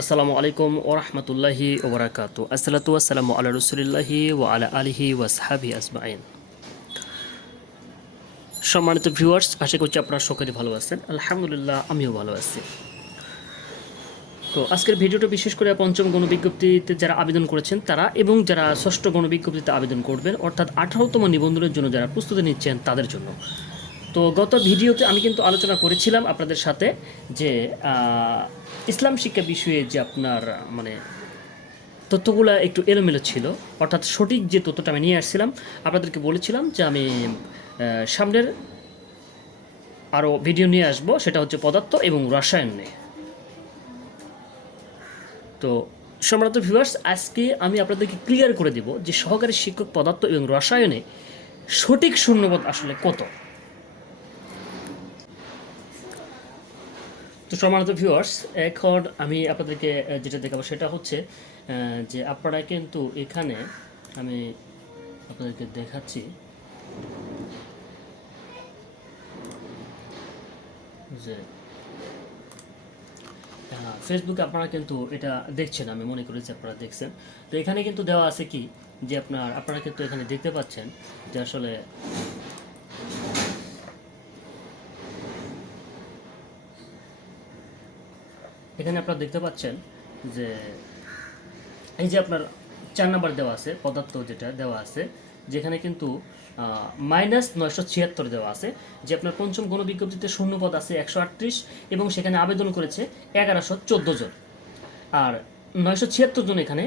আসসালামু আলাইকুম ও রহমতুল্লাহি ওবরাকাত আসসালাতু আসসালামু আল্লাহ রসুলিল্লাহি ও আলা আলিহি ওয়াসহাবি আজমাইন। সম্মানিত ভিউয়ার্স, আশা করছি আপনারা সকলে ভালো আছেন। আলহামদুলিল্লাহ, আমিও ভালো আছি। তো আজকের ভিডিওটা বিশেষ করে পঞ্চম গণবিজ্ঞপ্তিতে যারা আবেদন করেছেন তারা এবং যারা ষষ্ঠ গণবিজ্ঞপ্তিতে আবেদন করবেন, অর্থাৎ আঠারোতম নিবন্ধনের জন্য যারা প্রস্তুতি নিচ্ছেন তাদের জন্য। তো গত ভিডিওতে আমি কিন্তু আলোচনা করেছিলাম আপনাদের সাথে যে ইসলাম শিক্ষা বিষয়ে যে আপনার মানে তথ্যগুলো একটু এলোমেলো ছিল, অর্থাৎ সঠিক যে তথ্যটা আমি নিয়ে আসছিলাম, আপনাদেরকে বলেছিলাম যে আমি সামনের আরও ভিডিও নিয়ে আসব, সেটা হচ্ছে পদার্থ এবং রসায়ন নিয়ে। তো সম্রাট ভিউয়ার্স আজকে আমি আপনাদেরকে ক্লিয়ার করে দেব যে সহকারী শিক্ষক পদার্থ এবং রসায়নে সঠিক শূন্যপদ আসলে কত। তো সম্মানিত ভিউয়ার্স এখন আমি আপনাদেরকে যেটা দেখাবো সেটা হচ্ছে যে আপনারা কিন্তু এখানে আমি আপনাদেরকে দেখাচ্ছি, যে ফেসবুকে আপনারা কিন্তু এটা দেখছেন, আমি মনে করি যে আপনারা দেখছেন। তো এখানে কিন্তু দেওয়া আছে কি, যে আপনার, আপনারা কিন্তু এখানে দেখতে পাচ্ছেন যে আসলে এখানে আপনারা দেখতে পাচ্ছেন যে এই যে আপনার চার নাম্বার দেওয়া আছে, পদার্থ যেটা দেওয়া আছে, যেখানে কিন্তু মাইনাস নয়শো ছিয়াত্তর দেওয়া আছে, যে আপনার পঞ্চম গণবিজ্ঞপ্তিতে শূন্য পদ আছে একশো আটত্রিশ এবং সেখানে আবেদন করেছে এগারোশো চোদ্দ জন। আর নয়শো ছিয়াত্তর জন এখানে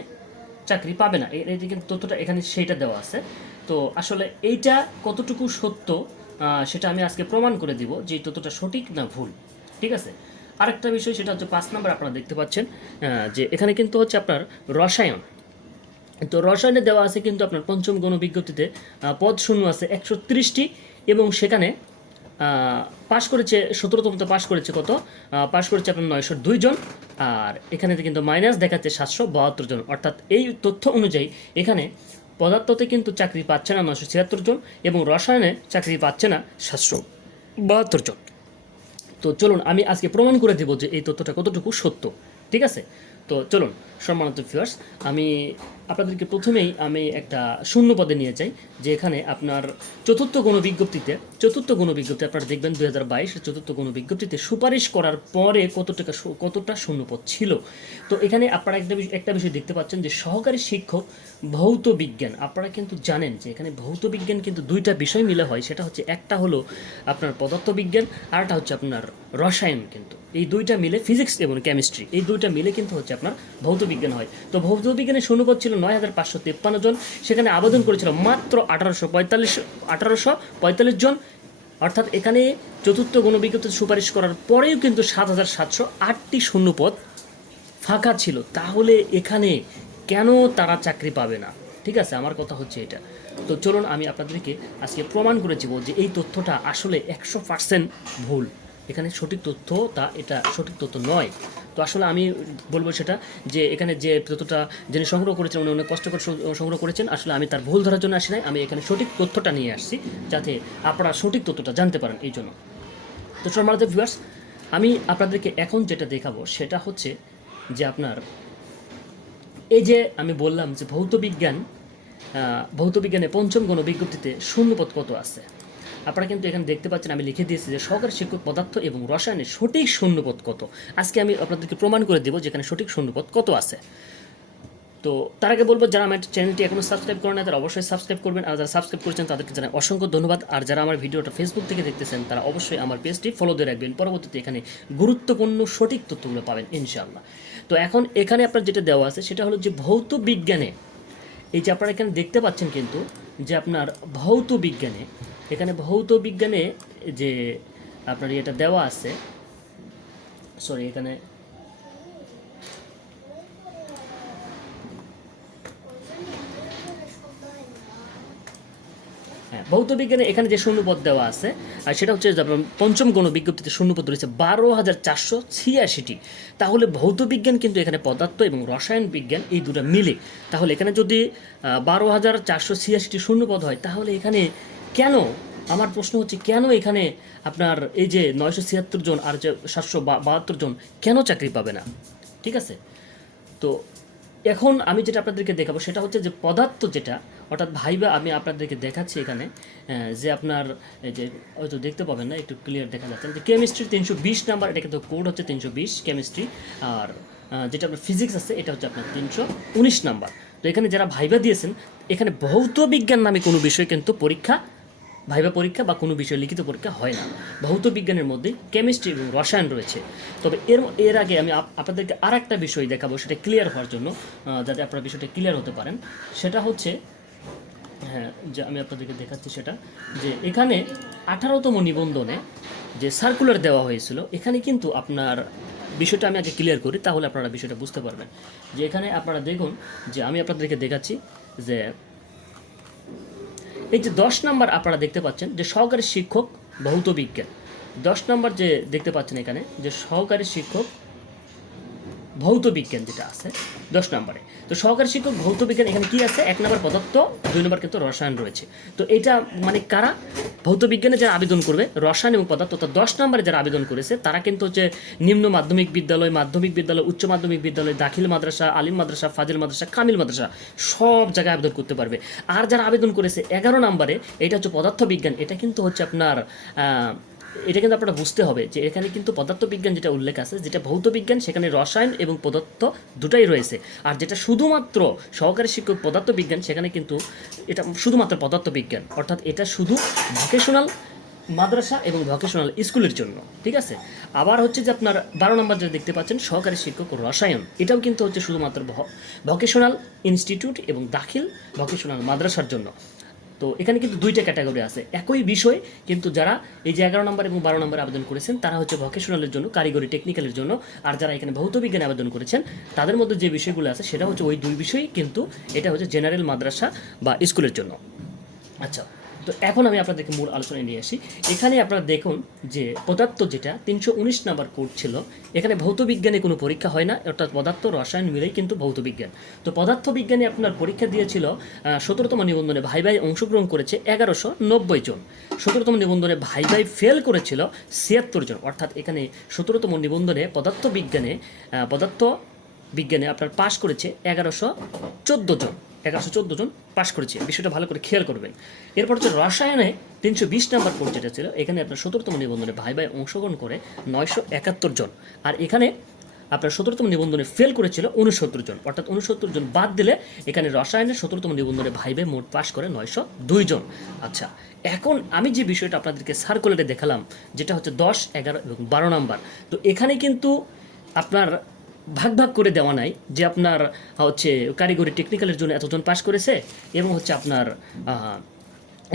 চাকরি পাবে না। এই কিন্তু তথ্যটা এখানে সেইটা দেওয়া আছে। তো আসলে এইটা কতটুকু সত্য সেটা আমি আজকে প্রমাণ করে দিব যে তথ্যটা সঠিক না ভুল। ঠিক আছে? আরেকটা বিষয়, সেটা হচ্ছে পাঁচ নম্বর আপনারা দেখতে পাচ্ছেন যে এখানে কিন্তু হচ্ছে আপনার রসায়ন। তো রসায়নে দেওয়া আছে কিন্তু আপনার পঞ্চম গণবিজ্ঞপ্তিতে পদ শূন্য আছে একশো ত্রিশটি এবং সেখানে পাশ করেছে সতেরোতমতে পাশ করেছে কত? পাশ করেছে আপনার নয়শো দুই জন, আর এখানে কিন্তু মাইনাস দেখাচ্ছে সাতশো বাহাত্তর জন। অর্থাৎ এই তথ্য অনুযায়ী এখানে পদার্থতে কিন্তু চাকরি পাচ্ছে না নয়শো ছিয়াত্তর জন এবং রসায়নে চাকরি পাচ্ছে না সাতশো বাহাত্তর জন। তো চলুন, আমি আজকে প্রমাণ করে দেবো যে এই তথ্যটা কতটুকু সত্য, ঠিক আছে? তো চলুন সম্মানিত ভিউয়ার্স আমি আপনাদেরকে প্রথমেই আমি একটা শূন্য পদে নিয়ে যাই যে এখানে আপনার চতুর্থ কোনো গণবিজ্ঞপ্তিতে চতুর্থ কোনো গণবিজ্ঞপ্তি আপনারা দেখবেন দুই হাজার বাইশের চতুর্থ কোনো গণবিজ্ঞপ্তিতে সুপারিশ করার পরে কত টাকা কতটা শূন্যপদ ছিল। তো এখানে আপনারা একটা একটা বিষয় দেখতে পাচ্ছেন যে সহকারী শিক্ষক ভৌত বিজ্ঞান, আপনারা কিন্তু জানেন যে এখানে ভৌত বিজ্ঞান কিন্তু দুইটা বিষয় মিলে হয়, সেটা হচ্ছে একটা হলো আপনার পদার্থ বিজ্ঞান আর একটা হচ্ছে আপনার রসায়ন কিন্তু। এই দুইটা মিলে ফিজিক্স এবং কেমিস্ট্রি এই দুইটা মিলে কিন্তু হচ্ছে আপনার ভৌত বিজ্ঞান হয়। তো ভৌত বিজ্ঞানের শূন্যপদ ছিল নয় হাজার পাঁচশো তেপ্পান্ন জন। সেখানে আবেদন করেছিল মাত্র আঠারোশো পঁয়তাল্লিশ আঠারোশো পঁয়তাল্লিশ জন। অর্থাৎ এখানে চতুর্থ গণবিজ্ঞপ্তি সুপারিশ করার পরেও কিন্তু সাত হাজার সাতশো আটটি শূন্যপদ ফাঁকা ছিল। তাহলে এখানে কেন তারা চাকরি পাবে না? ঠিক আছে, আমার কথা হচ্ছে এটা। তো চলুন আমি আপনাদেরকে আজকে প্রমাণ করে দিব যে এই তথ্যটা আসলে একশো পার্সেন্ট ভুল। এখানে সঠিক তথ্য তা এটা সঠিক তথ্য নয়। তো আসলে আমি বলব সেটা যে এখানে যে তথ্যটা যিনি সংগ্রহ করেছেন, উনি অনেক কষ্ট করে সংগ্রহ করেছেন, আসলে আমি তার ভুল ধরার জন্য আসি নাই। আমি এখানে সঠিক তথ্যটা নিয়ে আসছি যাতে আপনারা সঠিক তথ্যটা জানতে পারেন এই জন্য। তো সম্মানিত ভিউয়ার্স আমি আপনাদেরকে এখন যেটা দেখাবো সেটা হচ্ছে যে আপনার এই যে আমি বললাম যে ভৌত বিজ্ঞান ভৌত বিজ্ঞানে পঞ্চম গণ বিজ্ঞপ্তিতে শূন্যপদ কত আছে? আপনারা কিন্তু এখানে দেখতে পাচ্ছেন, আমি লিখে দিয়েছি যে সহকারী শিক্ষক পদার্থ এবং রসায়নের সঠিক শূন্যপদ কত? আজকে আমি আপনাদেরকে প্রমাণ করে দেবো যেখানে সঠিক শূন্যপদ কত আছে। তো তার আগে বলব, যারা আমার চ্যানেলটি এখনও সাবস্ক্রাইব করেন না তারা অবশ্যই সাবস্ক্রাইব করবেন। আর যারা সাবস্ক্রাইব করেছেন, তাদেরকে জানাই অসংখ্য ধন্যবাদ। আর যারা আমার ভিডিওটা ফেসবুক থেকে দেখতেছেন, তারা অবশ্যই আমার পেজটি ফলো দিয়ে রাখবেন। পরবর্তীতে এখানে গুরুত্বপূর্ণ সঠিক তথ্যগুলো পাবেন, ইনশাআল্লাহ। তো এখন এখানে আপনার যেটা দেওয়া আছে, সেটা হলো যে ভৌত বিজ্ঞানে, এই যে আপনারা এখানে দেখতে পাচ্ছেন কিন্তু যে আপনার ভৌত বিজ্ঞানে এখানে ভৌত বিজ্ঞানে যে আপনার এটা দেওয়া আছে সরি এখানে হ্যাঁ ভৌত বিজ্ঞানে এখানে যে শূন্যপদ দেওয়া আছে, আর সেটা হচ্ছে পঞ্চম গণ বিজ্ঞপ্তিতে শূন্যপদ রয়েছে বারো হাজার চারশো ছিয়াশিটি। তাহলে ভৌত বিজ্ঞান কিন্তু এখানে পদার্থ এবং রসায়ন বিজ্ঞান এই দুটো মিলে। তাহলে এখানে যদি বারো হাজার চারশো ছিয়াশিটি শূন্যপদ হয়, তাহলে এখানে কেন? আমার প্রশ্ন হচ্ছে, কেন এখানে আপনার এই যে নয়শো ছিয়াত্তর জন আর যে সাতশো বাহাত্তর জন, কেন চাকরি পাবে না? ঠিক আছে? তো এখন আমি যেটা আপনাদেরকে দেখাবো, সেটা হচ্ছে যে পদার্থ যেটা, অর্থাৎ ভাইবা আমি আপনাদেরকে দেখাচ্ছি এখানে যে আপনার এই যে হয়তো দেখতে পাবেন না, একটু ক্লিয়ার দেখা যাচ্ছে। যে কেমিস্ট্রি তিনশো বিশ নাম্বার, এটা কিন্তু কোড হচ্ছে তিনশো বিশ কেমিস্ট্রি আর যেটা আপনার ফিজিক্স আছে, এটা হচ্ছে আপনার তিনশো উনিশ নাম্বার। তো এখানে যারা ভাইবা দিয়েছেন, এখানে ভৌত বিজ্ঞান নামে কোনো বিষয় কিন্তু পরীক্ষা ভাইবা পরীক্ষা বা কোনো বিষয়ে লিখিত পরীক্ষা হয় না। ভৌত বিজ্ঞানের মধ্যে কেমিস্ট্রি এবং রসায়ন রয়েছে। তবে এর এর আগে আমি আপ- আপনাদেরকে আর একটা বিষয় দেখাবো, সেটা ক্লিয়ার হওয়ার জন্য যাতে আপনারা বিষয়টা ক্লিয়ার হতে পারেন। সেটা হচ্ছে হ্যাঁ যে আমি আপনাদেরকে দেখাচ্ছি সেটা, যে এখানে আঠারোতম নিবন্ধনে যে সার্কুলার দেওয়া হয়েছিল, এখানে কিন্তু আপনার বিষয়টা আমি আগে ক্লিয়ার করি, তাহলে আপনারা বিষয়টা বুঝতে পারবেন। যে এখানে আপনারা দেখুন, যে আমি আপনাদেরকে দেখাচ্ছি যে এই যে দশ নম্বর আপনারা দেখতে পাচ্ছেন যে সহকারী শিক্ষক ভৌত বিজ্ঞান দশ নম্বর যে দেখতে পাচ্ছেন এখানে যে সহকারী শিক্ষক ভৌত বিজ্ঞান যেটা আছে, দশ নম্বরে। তো সহকারী শিক্ষক, ভৌত বিজ্ঞান, এখানে কি আছে? এক নম্বর পদার্থ দুই নম্বর কিন্তু রসায়ন রয়েছে। তো এটা মানে কারা? ভৌত বিজ্ঞানে যারা আবেদন করবে, রসায়ন এবং পদার্থ তো দশ নম্বরে যারা আবেদন করেছে, তারা কিন্তু হচ্ছে নিম্ন মাধ্যমিক বিদ্যালয় মাধ্যমিক বিদ্যালয়, উচ্চ মাধ্যমিক বিদ্যালয়, দাখিল মাদ্রাসা, আলিম মাদ্রাসা, ফাজিল মাদ্রাসা, কামিল মাদ্রাসা, সব জায়গায় আবেদন করতে পারবে। আর যারা আবেদন করেছে, এগারো নম্বরে, এটা হচ্ছে পদার্থ বিজ্ঞান এটা কিন্তু হচ্ছে আপনার এটা কিন্তু আপনারা বুঝতে হবে যে এখানে কিন্তু পদার্থবিজ্ঞান যেটা উল্লেখ আছে, যেটা ভৌত বিজ্ঞান সেখানে রসায়ন এবং পদার্থ দুটাই রয়েছে। আর যেটা শুধুমাত্র সহকারী শিক্ষক পদার্থবিজ্ঞান, সেখানে কিন্তু এটা শুধুমাত্র পদার্থবিজ্ঞান। অর্থাৎ এটা শুধু ভোকেশনাল মাদ্রাসা এবং ভোকেশনাল স্কুলের জন্য, ঠিক আছে? আবার হচ্ছে যে আপনার বারো নম্বর যেটা দেখতে পাচ্ছেন, সহকারী শিক্ষক রসায়ন। এটাও কিন্তু হচ্ছে শুধুমাত্র ভোকেশনাল ইনস্টিটিউট এবং দাখিল ভোকেশনাল মাদ্রাসার জন্য। তো এখানে কিন্তু দুইটা ক্যাটাগরি আছে। একই বিষয়, কিন্তু যারা এই যে এগারো নম্বর এবং বারো নম্বর আবেদন করেছেন, তারা হচ্ছে ভকেশনালের জন্য, কারিগরি টেকনিক্যালের জন্য, আর যারা এখানে ভৌত বিজ্ঞানে আবেদন করেছেন, তাদের মধ্যে যে বিষয়গুলো আছে, সেটা হচ্ছে ওই দুই বিষয়ই কিন্তু এটা হচ্ছে জেনারেল মাদ্রাসা বা স্কুলের জন্য। আচ্ছা তো এখন আমি আপনাদেরকে মূল আলোচনায় নিয়ে আসি। এখানে আপনারা দেখুন যে পদার্থ যেটা, তিনশো উনিশ নাম্বার কোড ছিল। এখানে ভৌত বিজ্ঞানে কোনো পরীক্ষা হয় না, অর্থাৎ পদার্থ, রসায়ন মিলেই কিন্তু ভৌত বিজ্ঞান। তো পদার্থ বিজ্ঞানে আপনার পরীক্ষা দিয়েছিল সতেরোতম নিবন্ধনে ভাই ভাই অংশগ্রহণ করেছে এগারোশো নব্বই জন। সতেরোতম নিবন্ধনে ভাই ভাই ফেল করেছিল ছিয়াত্তর জন। অর্থাৎ এখানে সতেরোতম নিবন্ধনে পদার্থ বিজ্ঞানে পদার্থ বিজ্ঞানে আপনার পাশ করেছে এগারোশো চোদ্দ জন। এগারোশো চোদ্দ জন পাশ করেছে। বিষয়টা ভালো করে খেয়াল করবেন। এরপর হচ্ছে রসায়নে তিনশো বিশ নাম্বার কোর্স যেটা ছিল, এখানে আপনার সতেরোতম নিবন্ধনে ভাই ভাই অংশগ্রহণ করে নয়শো একাত্তর জন। আর এখানে আপনার সতেরোতম নিবন্ধনে ফেল করেছিল উনসত্তর জন। অর্থাৎ উনসত্তর জন বাদ দিলে এখানে রসায়নের সতেরোতম নিবন্ধনে ভাই ভাই মোট পাশ করে নয়শো দুই জন। আচ্ছা এখন আমি যে বিষয়টা আপনাদেরকে সার্কুলারে দেখালাম, যেটা হচ্ছে দশ, এগারো এবং বারো নাম্বার। তো এখানে কিন্তু আপনার ভাগ ভাগ করে দেওয়া নাই যে আপনার হচ্ছে কারিগরি টেকনিক্যালের জন্য এতজন পাশ করেছে এবং হচ্ছে আপনার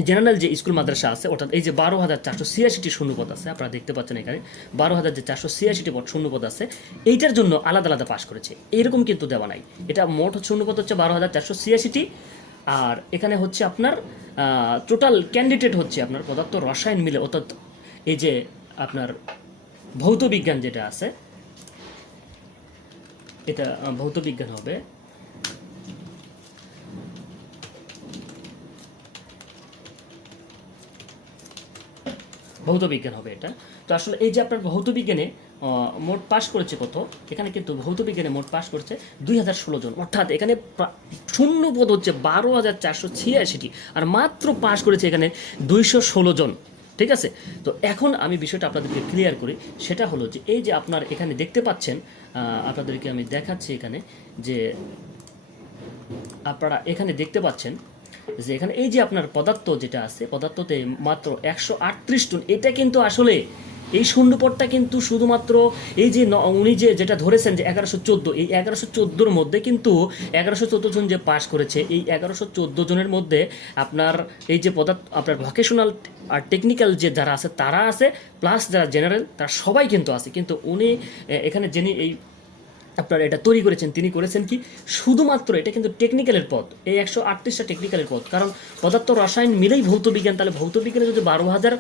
জেনারেল যে স্কুল মাদ্রাসা আছে, অর্থাৎ এই যে বারো হাজার চারশো ছিয়াশিটি শূন্যপদ আছে, আপনারা দেখতে পাচ্ছেন এখানে, বারো হাজার যে চারশো ছিয়াশিটি পদ শূন্যপদ আছে, এইটার জন্য আলাদা আলাদা পাশ করেছে, এরকম কিন্তু দেওয়া নাই। এটা মোট শূন্যপদ হচ্ছে বারো হাজার চারশো ছিয়াশিটি, আর এখানে হচ্ছে আপনার টোটাল ক্যান্ডিডেট হচ্ছে আপনার পদার্থ রসায়ন মিলে, অর্থাৎ এই যে আপনার ভৌত বিজ্ঞান যেটা আছে এটা ভৌত বিজ্ঞান হবে। ভৌত বিজ্ঞান হবে এটা। তো আসলে এই যে আপনার ভৌত বিজ্ঞানে মোট পাশ করেছে কত? এখানে কিন্তু ভৌত বিজ্ঞানে মোট পাশ করেছে দুই হাজার ষোলো জন। অর্থাৎ এখানে শূন্য পদ হচ্ছে বারো হাজার চারশো ছিয়াশিটি, আর মাত্র পাশ করেছে এখানে দুইশো ষোলো জন। ঠিক আছে? তো এখন আমি বিষয়টা আপনাদেরকে ক্লিয়ার করি। সেটা হলো যে এই যে আপনার এখানে দেখতে পাচ্ছেন আপনাদেরকে আমি দেখাচ্ছি এখানে যে আপনারা এখানে দেখতে পাচ্ছেন যে এখানে এই যে আপনার পদার্থ যেটা আছে, পদার্থতে মাত্র একশো আটত্রিশ টন, এটা কিন্তু আসলে এই শূন্যপদটা কিন্তু শুধুমাত্র এই যে উনি যে যেটা ধরেছেন যে এগারোশো চোদ্দ, এই এগারোশো চোদ্দোর মধ্যে কিন্তু এগারোশো চোদ্দ জন যে পাশ করেছে, এই এগারোশো চোদ্দ জনের মধ্যে আপনার এই যে পদার্থ, আপনার ভকেশনাল আর টেকনিক্যাল যে যারা আছে তারা আছে প্লাস যারা জেনারেল তারা সবাই কিন্তু আছে। কিন্তু উনি এখানে যিনি এই আপনার এটা তৈরি করেছেন, তিনি করেছেন কি? শুধুমাত্র এটা কিন্তু টেকনিক্যালের পদ। এই একশো আটত্রিশটা টেকনিক্যালের পদ। কারণ পদার্থ রসায়ন মিলেই ভৌত বিজ্ঞান, তাহলে ভৌত বিজ্ঞানে যদি বারো হাজার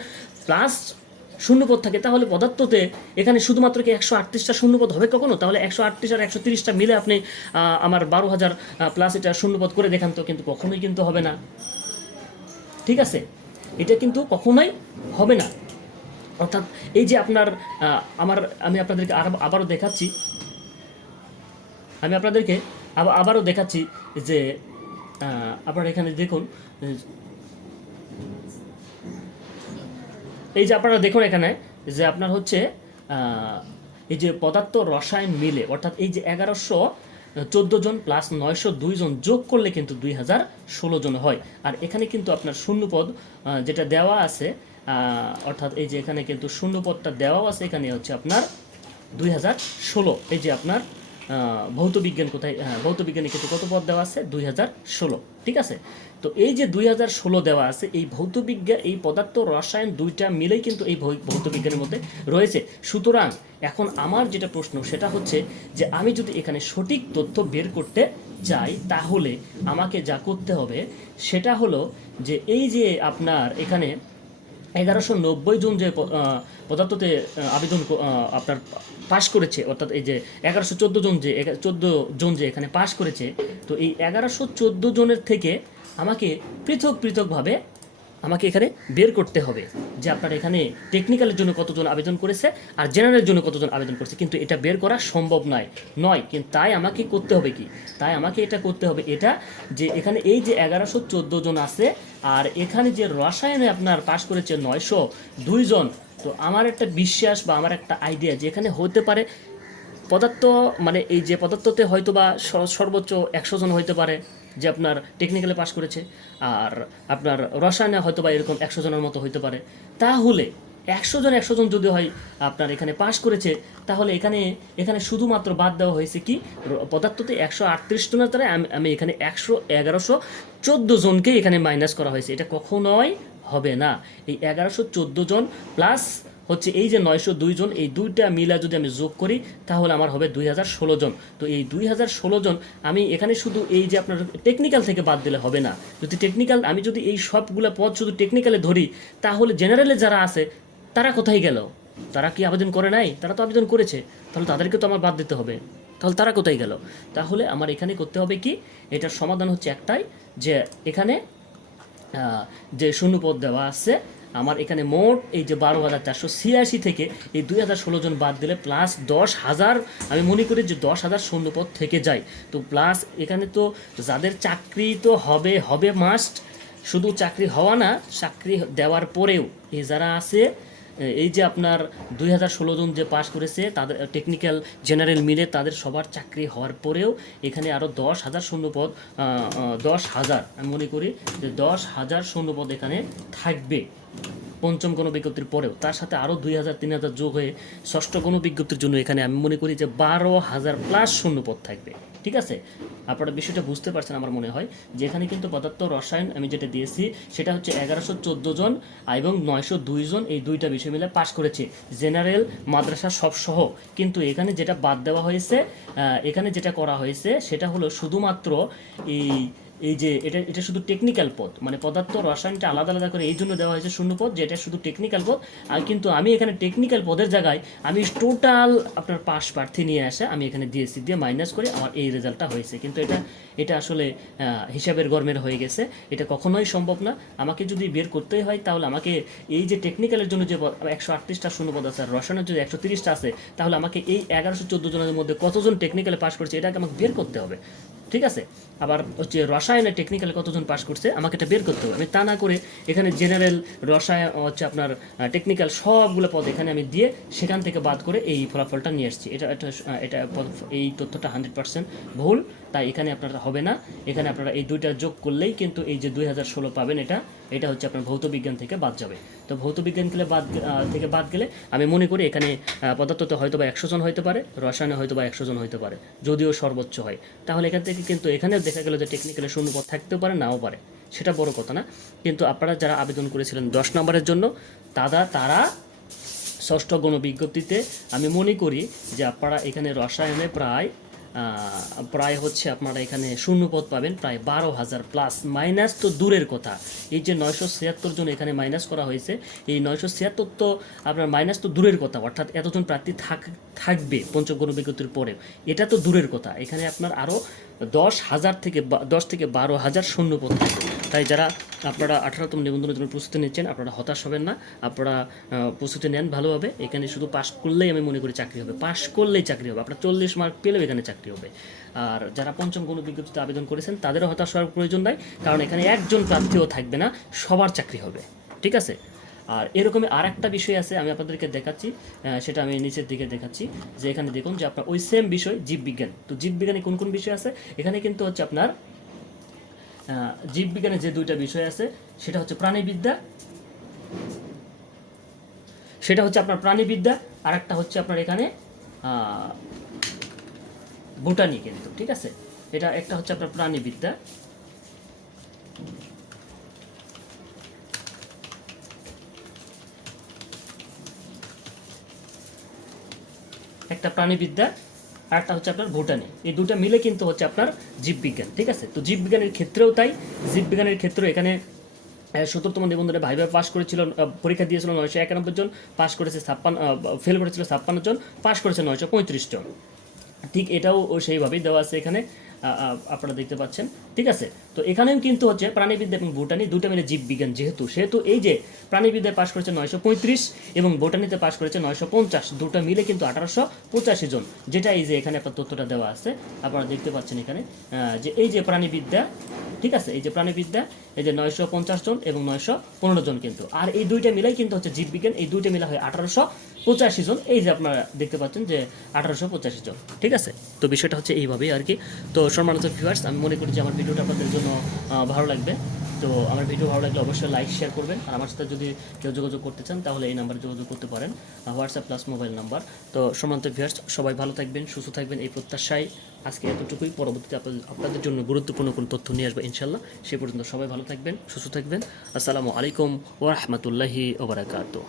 প্লাস শূন্যপদ থাকে, তাহলে পদার্থতে এখানে শুধুমাত্র কি একশো আটত্রিশটা শূন্যপদ হবে কখনো? তাহলে একশো আটত্রিশ আর একশো তিরিশটা মিলে আপনি আমার বারো হাজার প্লাস এটা শূন্যপদ করে দেখান তো, কিন্তু কখনোই কিন্তু হবে না। ঠিক আছে? এটা কিন্তু কখনোই হবে না। অর্থাৎ এই যে আপনার আমার, আমি আপনাদেরকে আর আবারও দেখাচ্ছি, আমি আপনাদেরকে আবার আবারও দেখাচ্ছি যে আপনারা এখানে দেখুন এই যে আপনারা দেখুন এখানে যে আপনার হচ্ছে এই যে পদার্থ রসায়ন মিলে, অর্থাৎ এই যে এগারোশো চোদ্দ জন প্লাস নয়শো দুই জন যোগ করলে কিন্তু দুই হাজার ষোলো জন হয়। আর এখানে কিন্তু আপনার শূন্যপদ যেটা দেওয়া আছে অর্থাৎ এই যে এখানে কিন্তু শূন্যপদটা দেওয়াও আছে, এখানে হচ্ছে আপনার দুই হাজার ষোলো। এই যে আপনার ভৌত বিজ্ঞান কোথায় হ্যাঁ, ভৌত বিজ্ঞানে কিন্তু কত পদ দেওয়া আছে? দুই হাজার ষোলো ঠিক আছে? তো এই যে দুই হাজার ষোলো দেওয়া আছে এই ভৌত বিজ্ঞান এই পদার্থ রসায়ন দুইটা মিলেই কিন্তু এই ভৌত বিজ্ঞানের মধ্যে রয়েছে। সুতরাং এখন আমার যেটা প্রশ্ন সেটা হচ্ছে যে আমি যদি এখানে সঠিক তথ্য বের করতে চাই তাহলে আমাকে যা করতে হবে সেটা হলো যে এই যে আপনার এখানে এগারোশো নব্বই জন যে পদার্থতে আবেদন আপনার পাশ করেছে, অর্থাৎ এই যে এগারোশো চোদ্দ জন যে চোদ্দ জন যে এখানে পাশ করেছে, তো এই এগারোশো চোদ্দ জনের থেকে আমাকে পৃথক পৃথকভাবে আমাকে এখানে বের করতে হবে যে আপনার এখানে টেকনিক্যালের জন্য কতজন আবেদন করেছে আর জেনারেলের জন্য কতজন আবেদন করেছে। কিন্তু এটা বের করা সম্ভব নয় নয়, কিন্তু তাই আমাকে করতে হবে কি? তাই আমাকে এটা করতে হবে এটা যে এখানে এই যে এগারোশো জন আছে আর এখানে যে রসায়নে আপনার পাশ করেছে নয়শো দুই জন তো আমার একটা বিশ্বাস বা আমার একটা আইডিয়া যে এখানে হতে পারে পদার্থ মানে এই যে পদার্থতে হয়তো বা সর্বোচ্চ একশো জন হইতে পারে যে আপনার টেকনিক্যালে পাশ করেছে, আর আপনার রসায়নে হয়তো বা এরকম একশো জনের মতো হইতে পারে। তাহলে একশো জন একশো জন যদি হয় আপনার এখানে পাশ করেছে, তাহলে এখানে এখানে শুধুমাত্র বাদ দেওয়া হয়েছে কি পদার্থতে একশো আটত্রিশ জনের দ্বারা আমি আমি এখানে একশো, এগারোশো চোদ্দ জনকে এখানে মাইনাস করা হয়েছে। এটা কখনোই হবে না। এই এগারোশো চোদ্দ জন প্লাস হচ্ছে এই যে নয়শো দুই জন, এই দুইটা মিলা যদি আমি যোগ করি, তাহলে আমার হবে দুই হাজার ষোলো জন। তো এই দুই হাজার ষোলো জন, আমি এখানে শুধু এই যে আপনার টেকনিক্যাল থেকে বাদ দিলে হবে না। যদি টেকনিক্যাল আমি যদি এই সবগুলো পদ শুধু টেকনিক্যালে ধরি, তাহলে জেনারেলে যারা আছে, তারা কোথায় গেল? তারা কি আবেদন করে নাই? তারা তো আবেদন করেছে। তাহলে তাদেরকে তো আমার বাদ দিতে হবে। তাহলে তারা কোথায় গেল? তাহলে আমার এখানে করতে হবে কি? এটার সমাধান হচ্ছে একটাই যে এখানে যে শূন্যপদ দেওয়া আছে, আমার এখানে মোট এই যে বারো হাজার চারশো ছিয়াশি থেকে এই দুই হাজার ষোলো জন বাদ দিলে প্লাস দশ হাজার, আমি মনে করি যে দশ হাজার শূন্যপদ থেকে যায়। তো প্লাস এখানে তো যাদের চাকরি তো হবে হবে মাস্ট শুধু চাকরি হওয়া না, চাকরি দেওয়ার পরেও এ যারা আছে এই যে আপনার দুই হাজার ষোলো জন যে পাশ করেছে, তাদের টেকনিক্যাল জেনারেল মিলে তাদের সবার চাকরি হওয়ার পরেও এখানে আরও দশ হাজার শূন্যপদ দশ হাজার, আমি মনে করি যে দশ হাজার শূন্যপদ এখানে থাকবে। পঞ্চম কোনো বিজ্ঞপ্তির পরেও, তার সাথে আরও দুই হাজার, তিন হাজার যোগ হয়ে ষষ্ঠ কোনো বিজ্ঞপ্তির জন্য এখানে আমি মনে করি যে বারো হাজার প্লাস শূন্যপদ থাকবে। ঠিক আছে? আপনারা বিষয়টা বুঝতে পারছেন আমার মনে হয়, যে এখানে কিন্তু পদার্থ রসায়ন আমি যেটা দিয়েছি, সেটা হচ্ছে এগারোশো চোদ্দ জন এবং নয়শো দুই জন এই দুইটা বিষয় মিলে পাশ করেছে। জেনারেল, মাদ্রাসা সব সহ কিন্তু এখানে যেটা বাদ দেওয়া হয়েছে এখানে যেটা করা হয়েছে, সেটা হলো শুধুমাত্র এই এই যে এটা এটা শুধু টেকনিক্যাল পদ মানে পদার্থ রসায়নটা আলাদা আলাদা করে এই জন্য দেওয়া হয়েছে শূন্য পদ যে এটা শুধু টেকনিক্যাল পদ। আর কিন্তু আমি এখানে টেকনিক্যাল পদের জায়গায় আমি টোটাল আপনার পাশ প্রার্থী নিয়ে আসা আমি এখানে দিয়েছি দিয়ে মাইনাস করে আমার এই রেজাল্টটা হয়েছে। কিন্তু এটা এটা আসলে হিসাবের গরমের হয়ে গেছে। এটা কখনোই সম্ভব না। আমাকে যদি বের করতেই হয়, তাহলে আমাকে এই যে টেকনিক্যালের জন্য যে একশো আটত্রিশটা শূন্য পদ আছে আর রসায়নের যদি একশো তিরিশটা আছে, তাহলে আমাকে এই এগারোশো চোদ্দ জনের মধ্যে কতজন টেকনিক্যালে পাশ করেছে, এটাকে আমাকে বের করতে হবে। ঠিক আছে? আবার হচ্ছে রসায়নে টেকনিক্যালে কতজন পাশ করছে, আমাকে এটা বের করতে হবে। আমি তা না করে এখানে জেনারেল রসায়ন, হচ্ছে আপনার টেকনিক্যাল সবগুলো পদ এখানে আমি দিয়ে সেখান থেকে বাদ করে এই ফলাফলটা নিয়ে আসছি। এটা এটা এটা এই তথ্যটা হান্ড্রেড পার্সেন্ট ভুল, তাই এখানে আপনারা হবে না। এখানে আপনারা এই দুইটা যোগ করলেই কিন্তু এই যে দুই হাজার ষোলো পাবেন এটা এটা হচ্ছে আপনার ভৌত বিজ্ঞান থেকে বাদ যাবে। তো ভৌত বিজ্ঞান গেলে বাদ থেকে বাদ গেলে আমি মনে করি এখানে পদার্থতে হয়তো বা একশো জন হতে পারে, রসায়নে হয়তো বা একশো জন হতে পারে, যদিও সর্বোচ্চ হয়। তাহলে এখান থেকে কিন্তু এখানেও দেখা গেল যে টেকনিক্যালে শূন্য পদ থাকতেও পারে, নাও পারে। সেটা বড় কথা না। কিন্তু আপনারা যারা আবেদন করেছিলেন দশ নম্বরের জন্য তারা তারা ষষ্ঠ গণ বিজ্ঞপ্তিতে আমি মনে করি যে আপনারা এখানে রসায়নে প্রায় প্রায় হচ্ছে আপনারা এখানে শূন্যপদ পাবেন, প্রায় বারো হাজার প্লাস মাইনাস, তো দূরের কথা। এই যে নয়শো ছিয়াত্তর জন এখানে মাইনাস করা হয়েছে, এই নয়শো ছিয়াত্তর তো আপনার মাইনাস তো দূরের কথা, অর্থাৎ এতজন প্রার্থী থাক, থাকবে পঞ্চগণ বিজ্ঞপ্তির পরে এটা তো দূরের কথা, এখানে আপনার আরও দশ হাজার থেকে দশ থেকে বারো হাজার শূন্যপদ থাকবে। তাই যারা আপনারা আঠারোতম নিবন্ধনের জন্য প্রস্তুতি নিচ্ছেন, আপনারা হতাশ হবেন না। আপনারা প্রস্তুতি নেন ভালোভাবে। এখানে শুধু পাশ করলেই আমি মনে করি চাকরি হবে। পাশ করলেই চাকরি হবে। আপনার চল্লিশ মার্ক পেলেও এখানে চাকরি হবে। আর যারা পঞ্চম কোনো বিজ্ঞপ্তিতে আবেদন করেছেন, তাদেরও হতাশ হওয়ার প্রয়োজন নাই, কারণ এখানে একজন প্রার্থীও থাকবে না, সবার চাকরি হবে। ঠিক আছে? আর এরকমই আর একটা বিষয় আছে, আমি আপনাদেরকে দেখাচ্ছি সেটা আমি নিচের দিকে দেখাচ্ছি, যে এখানে দেখুন যে আপনার ওই সেম বিষয় জীববিজ্ঞান। তো জীববিজ্ঞানে কোন কোন বিষয় আছে? এখানে কিন্তু হচ্ছে আপনার জীববিজ্ঞানে যে দুইটা বিষয় আছে, সেটা হচ্ছে প্রাণীবিদ্যা, সেটা হচ্ছে আপনার প্রাণীবিদ্যা আর একটা হচ্ছে আপনার এখানে বোটানি কিন্তু ঠিক আছে? এটা একটা হচ্ছে আপনার প্রাণীবিদ্যা। একটা প্রাণীবিদ্যা আর একটা হচ্ছে আপনার ভুটানি। এই দুটো মিলে কিন্তু হচ্ছে আপনার জীববিজ্ঞান ঠিক আছে? তো জীববিজ্ঞানের ক্ষেত্রেও তাই জীববিজ্ঞানের ক্ষেত্রেও এখানে সত্তরতম নিবন্ধনে ভাই পাশ করেছিল পরীক্ষা দিয়েছিল নয়শো একানব্বই জন, পাশ করেছে ছাপ্পান্ন ফেল করেছিল ছাপ্পান্ন জন, পাশ করেছে নয়শো পঁয়ত্রিশ জন। ঠিক এটাও সেইভাবেই দেওয়া আছে এখানে। আপনারা দেখতে পাচ্ছেন। ঠিক আছে? তো এখানেও কিন্তু হচ্ছে প্রাণীবিদ্যা এবং ভুটানি দুটো মিলে জীববিজ্ঞান যেহেতু, সেহেতু এই যে প্রাণীবিদ্যায় পাশ করেছে নয়শো পঁয়ত্রিশ এবং ভুটানিতে পাশ করেছে নয়শো পঞ্চাশ, দুটো মিলে কিন্তু আঠারোশো পঁচাশি জন। যেটা এই যে এখানে আপনার তথ্যটা দেওয়া আছে, আপনারা দেখতে পাচ্ছেন এখানে যে এই যে প্রাণীবিদ্যা, ঠিক আছে? এই যে প্রাণীবিদ্যা, এই যে নয়শো পঞ্চাশ জন এবং নয়শো পনেরো জন কিন্তু। আর এই দুইটা মিলাই কিন্তু হচ্ছে জীববিজ্ঞান এই দুইটা মিলা হয় আঠারোশো পঁচাশি জন, এই যে আপনারা দেখতে পাচ্ছেন যে আঠারোশো পঁচাশি জন, ঠিক আছে? তো বিষয়টা হচ্ছে এইভাবেই আর কি। তো সম্মানিত ভিউয়ার্স আমি মনে করি যে আমার ভিডিওটা আপনাদের জন্য ভালো লাগবে। তো আমার ভিডিও ভালো লাগলে অবশ্যই লাইক শেয়ার করবেন। আর আমার সাথে যদি কেউ যোগাযোগ করতে চান, তাহলে এই নাম্বারে যোগাযোগ করতে পারেন। হোয়াটসঅ্যাপ প্লাস মোবাইল নাম্বার তো সম্মানিত ভিউয়ার্স সবাই ভালো থাকবেন, সুস্থ থাকবেন, এই প্রত্যাশায় আজকে এতটুকুই। পরবর্তীতে আপনাদের জন্য গুরুত্বপূর্ণ কোনো তথ্য নিয়ে আসব ইনশাল্লাহ সে পর্যন্ত সবাই ভালো থাকবেন, সুস্থ থাকবেন। আসসালামু আলাইকুম ওরহমতুল্লাহি ওবরাকাতু